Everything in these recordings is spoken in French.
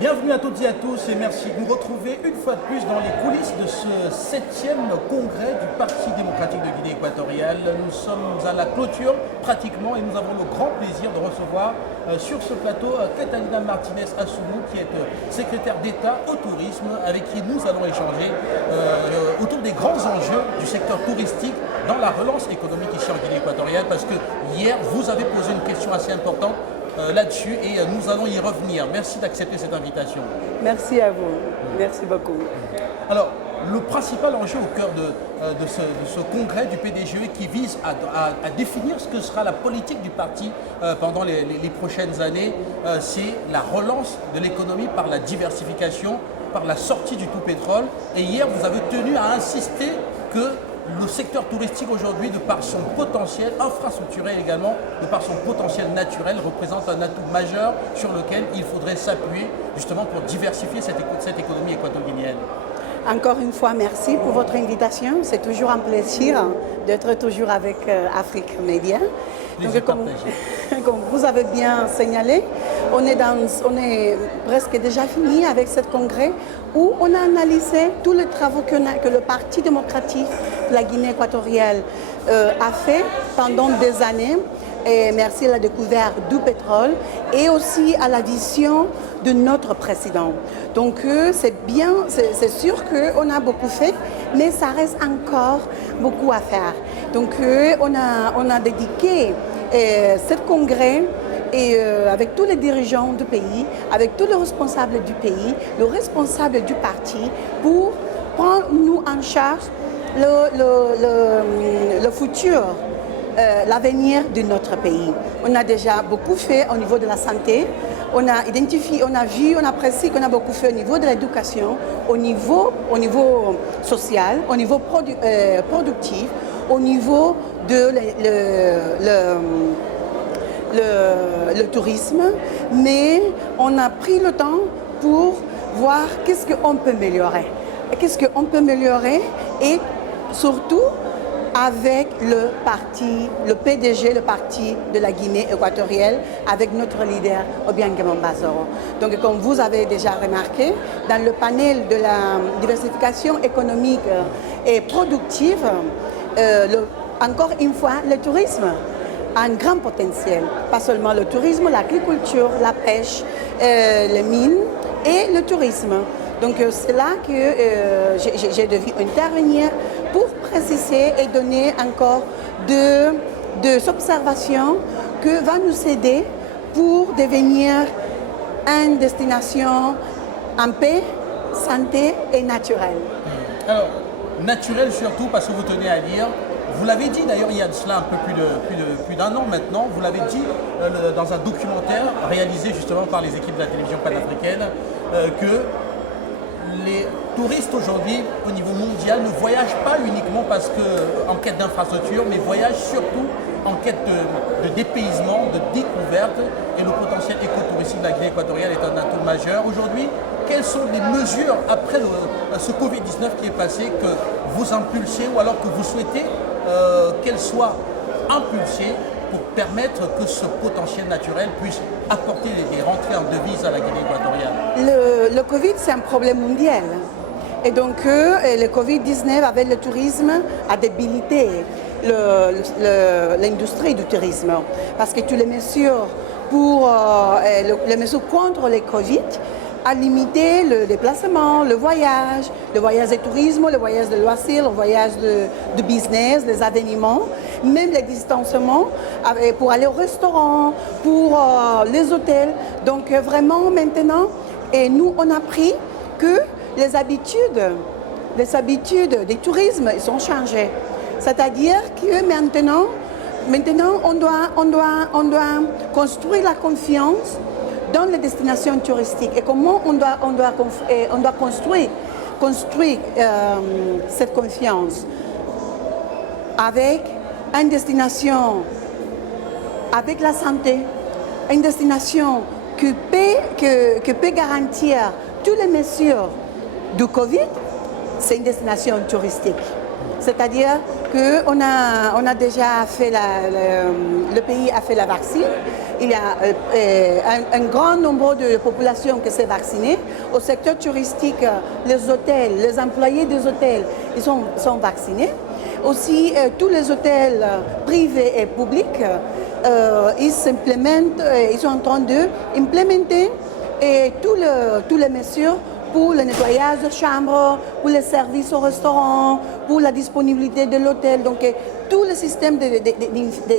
Bienvenue à toutes et à tous et merci de nous retrouver une fois de plus dans les coulisses de ce 7e congrès du Parti démocratique de Guinée équatoriale. Nous sommes à la clôture pratiquement et nous avons le grand plaisir de recevoir sur ce plateau Catalina Martinez Assoumou qui est secrétaire d'État au tourisme avec qui nous allons échanger autour des grands enjeux du secteur touristique dans la relance économique ici en Guinée équatoriale parce que hier vous avez posé une question assez importante là-dessus et nous allons y revenir. Merci d'accepter cette invitation. Merci à vous. Merci beaucoup. Alors, le principal enjeu au cœur de ce congrès du PDGE qui vise à définir ce que sera la politique du parti pendant les prochaines années, c'est la relance de l'économie par la diversification, par la sortie du tout pétrole. Et hier, vous avez tenu à insister que le secteur touristique aujourd'hui, de par son potentiel infrastructurel également, de par son potentiel naturel, représente un atout majeur sur lequel il faudrait s'appuyer justement pour diversifier cette économie équato-guinéenne. Encore une fois, merci pour votre invitation. C'est toujours un plaisir d'être toujours avec Afrique Média. Donc, comme vous avez bien signalé, on est presque déjà fini avec ce congrès où on a analysé tous les travaux que le Parti démocratique de la Guinée équatoriale a fait pendant des années. Et merci à la découverte du pétrole et aussi à la vision de notre président. Donc c'est sûr qu'on a beaucoup fait, mais ça reste encore beaucoup à faire. Donc on a dédié ce congrès et avec tous les dirigeants du pays, avec tous les responsables du pays, le responsable du parti, pour prendre nous en charge le futur. L'avenir de notre pays. On a déjà beaucoup fait au niveau de la santé, on a identifié, on a vu, on apprécie qu'on a beaucoup fait au niveau de l'éducation, au niveau social, au niveau productif, au niveau de le tourisme, mais on a pris le temps pour voir qu'est-ce qu'on peut améliorer. Qu'est-ce qu'on peut améliorer et surtout avec le parti, le PDG, le parti de la Guinée équatoriale, avec notre leader Obiangema Mbazoro. Donc comme vous avez déjà remarqué, dans le panel de la diversification économique et productive, encore une fois, le tourisme a un grand potentiel. Pas seulement le tourisme, l'agriculture, la pêche, les mines et le tourisme. Donc c'est là que j'ai dû intervenir pour préciser et donner encore deux observations que va nous aider pour devenir une destination en paix, santé et naturelle. Alors, naturel surtout parce que vous tenez à dire, vous l'avez dit d'ailleurs il y a de cela un peu plus d'un an maintenant, vous l'avez dit dans un documentaire réalisé justement par les équipes de la télévision panafricaine que les touristes aujourd'hui au niveau mondial ne voyagent pas uniquement en quête d'infrastructures, mais voyagent surtout en quête de dépaysement, de découverte, et le potentiel écotouristique de la Guinée équatoriale est un atout majeur. Aujourd'hui, quelles sont les mesures après ce Covid-19 qui est passé que vous impulsez ou alors que vous souhaitez qu'elles soient impulsées pour permettre que ce potentiel naturel puisse apporter des rentrées en devises à la Guinée équatoriale? Le Covid, c'est un problème mondial. Et donc, le Covid-19 avec le tourisme a débilité l'industrie du tourisme. Parce que toutes les mesures, les mesures contre le Covid a limité le déplacement, le voyage de tourisme, le voyage de loisirs, le voyage de business, les événements, même les distanciements pour aller au restaurant, pour les hôtels. Donc vraiment maintenant, et nous on a appris que les habitudes des tourismes sont changées. C'est-à-dire que maintenant on doit construire la confiance dans les destinations touristiques et comment on doit construire cette confiance avec une destination avec la santé, une destination qui peut garantir toutes les mesures du Covid, c'est une destination touristique. C'est-à-dire qu'on a déjà fait, le pays a fait la vaccine il y a un grand nombre de populations qui s'est vaccinée. Au secteur touristique, les hôtels, les employés des hôtels, ils sont vaccinés. Aussi, tous les hôtels privés et publics, ils sont en train d'implémenter tous les mesures pour le nettoyage de chambres, pour les services au restaurant, pour la disponibilité de l'hôtel. Donc, tout le système de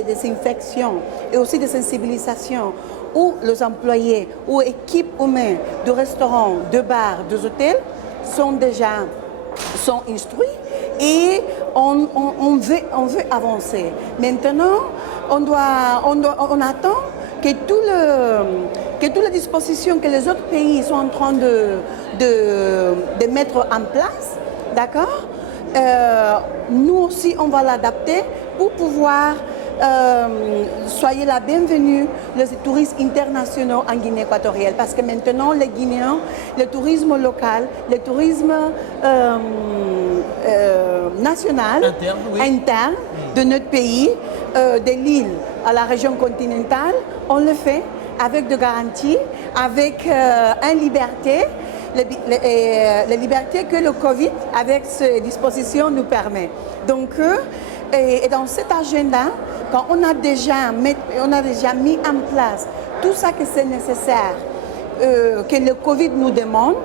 désinfection et aussi de sensibilisation où les employés ou équipes humaines de restaurants, de bars, des hôtels sont instruits et on veut avancer. Maintenant, on attend que toutes les dispositions que les autres pays sont en train de mettre en place, d'accord, nous aussi on va l'adapter pour pouvoir soyez la bienvenue les touristes internationaux en Guinée équatoriale parce que maintenant les Guinéens, le tourisme local, le tourisme national, interne de notre pays, de l'île à la région continentale, on le fait avec de garanties, avec une liberté, les libertés que le Covid, avec ces dispositions, nous permet. Donc, et dans cet agenda, quand on a déjà mis en place tout ça que c'est nécessaire, que le Covid nous demande,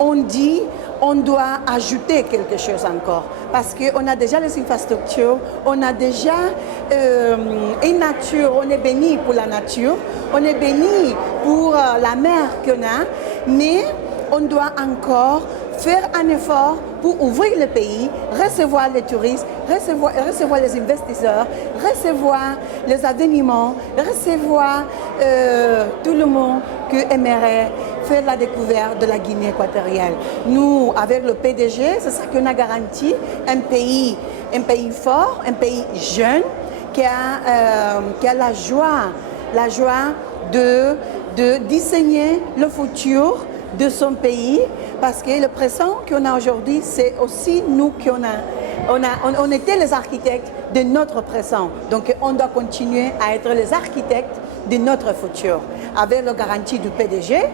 on dit on doit ajouter quelque chose encore. Parce qu'on a déjà les infrastructures, on a déjà une nature, on est béni pour la nature, on est béni pour la mer qu'on a, mais on doit encore faire un effort pour ouvrir le pays, recevoir les touristes, recevoir les investisseurs, recevoir les événements, recevoir tout le monde qui aimerait faire la découverte de la Guinée équatoriale. Nous, avec le PDG, c'est ça qu'on a garanti, un pays fort, un pays jeune, qui a la joie de discerner le futur de son pays, parce que le présent qu'on a aujourd'hui, c'est aussi nous on était les architectes de notre présent. Donc on doit continuer à être les architectes de notre futur, avec la garantie du PDG,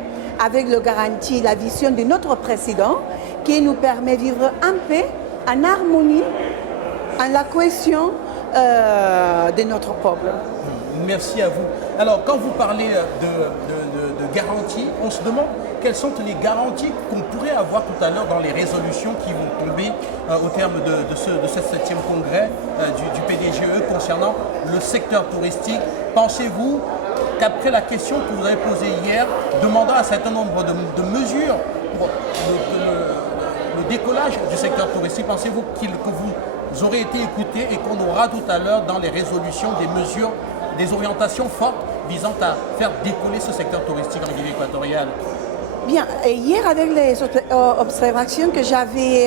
avec la garantie, la vision de notre président, qui nous permet de vivre en paix, en harmonie, en la cohésion de notre peuple. Merci à vous. Alors, quand vous parlez de garanties, on se demande quelles sont les garanties qu'on pourrait avoir tout à l'heure dans les résolutions qui vont tomber au terme de ce 7e congrès du PDGE concernant le secteur touristique. Pensez-vous qu'après la question que vous avez posée hier, demandant un certain nombre de mesures pour le décollage du secteur touristique, pensez-vous que vous aurez été écoutés et qu'on aura tout à l'heure dans les résolutions des mesures, des orientations fortes visant à faire décoller ce secteur touristique en Guinée équatoriale? Bien, hier avec les observations que j'avais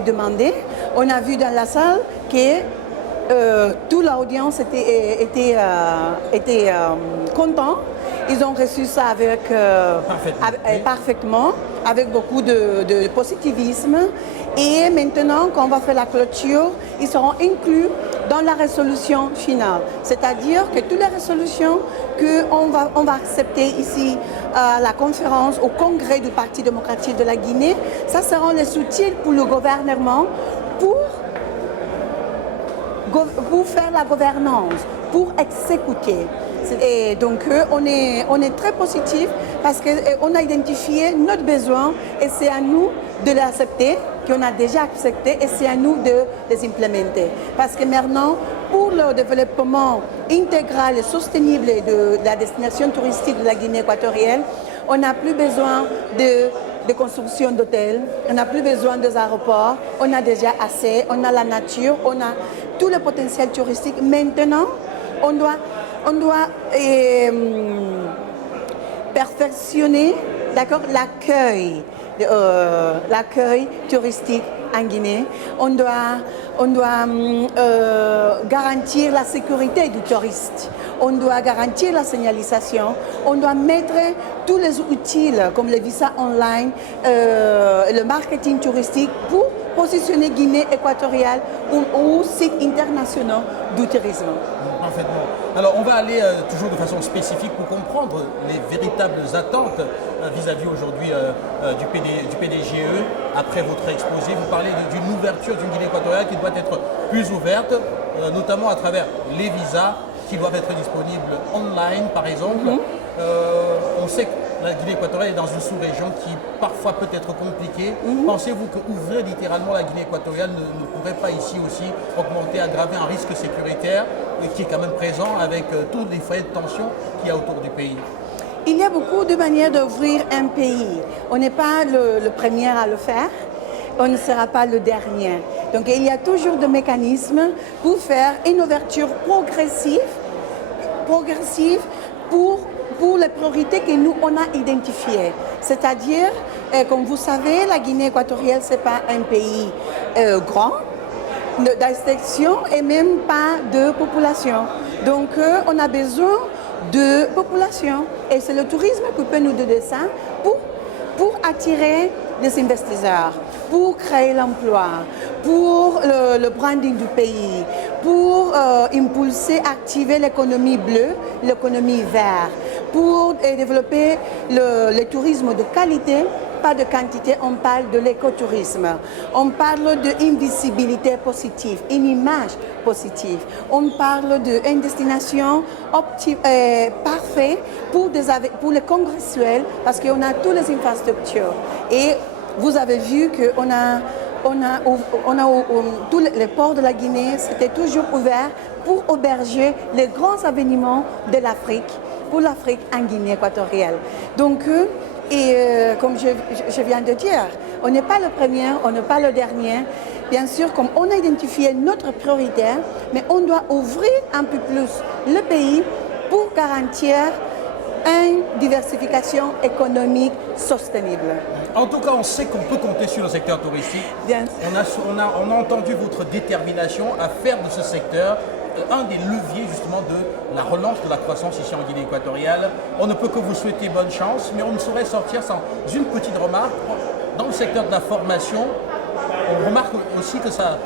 demandées, on a vu dans la salle que toute l'audience était content. Ils ont reçu ça parfaitement, avec beaucoup de positivisme. Et maintenant, quand on va faire la clôture, ils seront inclus dans la résolution finale. C'est-à-dire que toutes les résolutions qu'on va accepter ici à la conférence, au congrès du Parti démocratique de la Guinée, ça seront les outils pour le gouvernement pour faire la gouvernance, pour exécuter. Et donc on est très positif parce qu'on a identifié notre besoin et c'est à nous de l'accepter, qu'on a déjà accepté, et c'est à nous de les implémenter. Parce que maintenant, pour le développement intégral et soutenable de la destination touristique de la Guinée équatoriale, on n'a plus besoin de construction d'hôtels, on n'a plus besoin des aéroports, on a déjà assez, on a la nature, on a tout le potentiel touristique. Maintenant, on doit perfectionner, d'accord, l'accueil touristique en Guinée. On doit garantir la sécurité du touriste. On doit garantir la signalisation. On doit mettre tous les outils comme les visas online, le marketing touristique pour positionner Guinée équatoriale ou sites internationaux du tourisme. Parfaitement. Alors on va aller toujours de façon spécifique pour comprendre les véritables attentes vis-à-vis aujourd'hui du PDGE. Après votre exposé, vous parlez d'une ouverture d'une Guinée équatoriale qui doit être plus ouverte, notamment à travers les visas qui doivent être disponibles online par exemple. On sait que la Guinée équatoriale est dans une sous-région qui parfois peut être compliquée. Pensez-vous qu'ouvrir littéralement la Guinée équatoriale ne pourrait pas ici aussi augmenter, aggraver un risque sécuritaire qui est quand même présent avec tous les foyers de tension qu'il y a autour du pays? Il y a beaucoup de manières d'ouvrir un pays. On n'est pas le premier à le faire. On ne sera pas le dernier. Donc il y a toujours des mécanismes pour faire une ouverture progressive pour les priorités que nous, on a identifiées. C'est-à-dire, comme vous savez, la Guinée équatoriale, ce n'est pas un pays grand, d'extension et même pas de population. Donc, on a besoin de population. Et c'est le tourisme qui peut nous donner ça pour attirer des investisseurs, pour créer l'emploi, pour le branding du pays, pour impulser, activer l'économie bleue, l'économie verte, pour développer le tourisme de qualité, pas de quantité, on parle de l'écotourisme. On parle d'une visibilité positive, une image positive. On parle d'une destination parfaite pour les congressuels parce qu'on a toutes les infrastructures. Et vous avez vu qu'on tous les ports de la Guinée, c'était toujours ouvert pour héberger les grands événements de l'Afrique, pour l'Afrique en Guinée équatoriale. Donc, comme je viens de dire, on n'est pas le premier, on n'est pas le dernier. Bien sûr, comme on a identifié notre priorité, mais on doit ouvrir un peu plus le pays pour garantir une diversification économique soutenable. En tout cas, on sait qu'on peut compter sur le secteur touristique. Bien sûr. On a entendu votre détermination à faire de ce secteur un des leviers justement de la relance de la croissance ici en Guinée équatoriale. On ne peut que vous souhaiter bonne chance, mais on ne saurait sortir sans une petite remarque. Dans le secteur de la formation, on remarque aussi que ça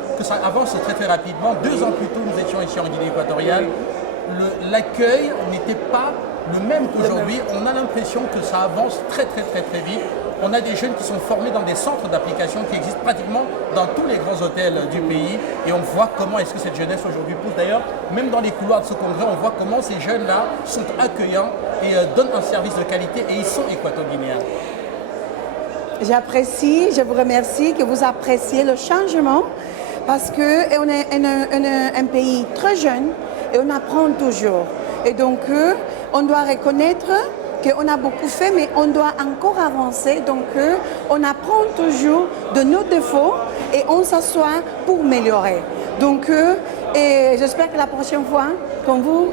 avance très très rapidement. 2 ans plus tôt, nous étions ici en Guinée équatoriale. L'accueil n'était pas le même qu'aujourd'hui. On a l'impression que ça avance très très très très vite. On a des jeunes qui sont formés dans des centres d'application qui existent pratiquement dans tous les grands hôtels du pays. Et on voit comment est-ce que cette jeunesse aujourd'hui pousse. D'ailleurs, même dans les couloirs de ce congrès, on voit comment ces jeunes-là sont accueillants et donnent un service de qualité et ils sont équato-guinéens. J'apprécie, je vous remercie que vous appréciez le changement parce qu'on est un pays très jeune et on apprend toujours. Et donc, on doit reconnaître qu'on a beaucoup fait, mais on doit encore avancer. Donc, on apprend toujours de nos défauts et on s'assoit pour améliorer. Donc, et j'espère que la prochaine fois, quand vous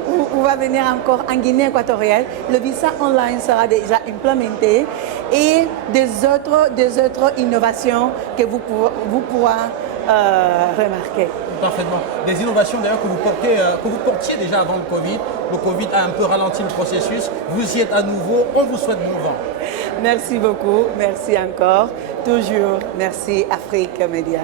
allez venir encore en Guinée équatoriale, le visa online sera déjà implémenté et des autres innovations que vous pourrez remarquer. Parfaitement. Des innovations d'ailleurs que vous portiez déjà avant le Covid. Le Covid a un peu ralenti le processus. Vous y êtes à nouveau. On vous souhaite bon vent. Merci beaucoup. Merci encore. Toujours. Merci Afrique Média.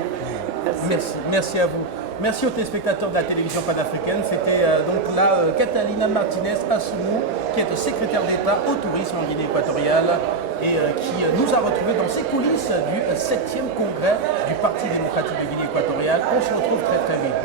Merci à vous. Merci aux téléspectateurs de la télévision panafricaine. C'était donc là Catalina Martinez Assoumou, qui est secrétaire d'État au tourisme en Guinée équatoriale et qui nous a retrouvés dans ses coulisses du 7e congrès du Parti démocratique de Guinée équatoriale. On se retrouve très très vite.